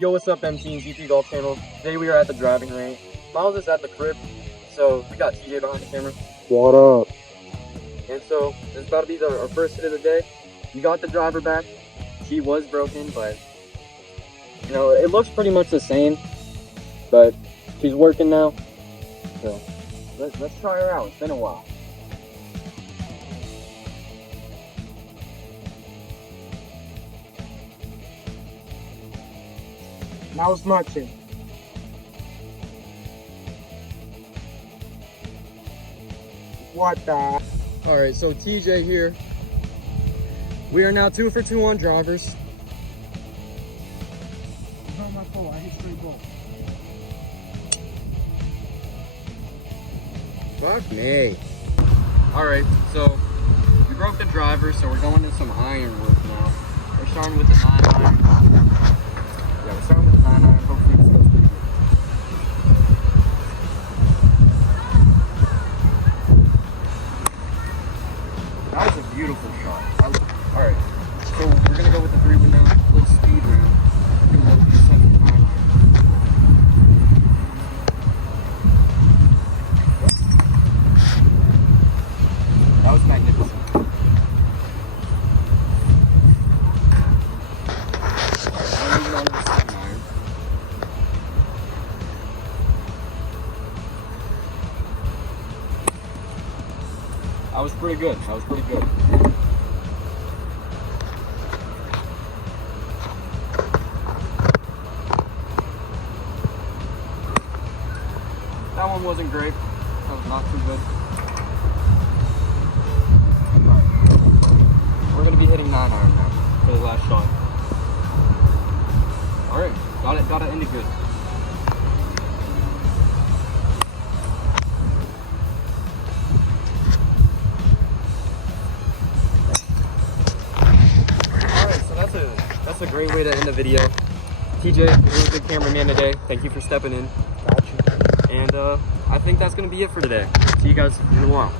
Yo, what's up, MT&ZP Golf Channel? Today we are at the driving range. Miles is at the crib, so we got TJ behind the camera. What up? And so it's about to be our first hit of the day. We got the driver back. She was broken, but you know it looks pretty much the same. But she's working now, so let's try her out. It's been a while. How's matching? What the? All right, so TJ here. We are now 2 for 2 on drivers. It's not my fault. I hit straight ball. Fuck me. All right, so we broke the driver, so we're going to some iron work now. We're starting with the 9-iron. Yeah, we're starting with the 9-iron. Hopefully this goes pretty good. That was a beautiful shot. All right, so we're gonna go with the 3-wood now. A little speed round. Do a little percent 9-iron. That was magnificent. Alright, moving on to the 7-iron. That was pretty good. That was pretty good. That one wasn't great. That was not too good. We're gonna be hitting 9-iron now for the last shot. All right, got it ended good. All right, so that's a great way to end the video. TJ, you're a good cameraman today. Thank you for stepping in. Got you. And I think that's gonna be it for today. See you guys in a while.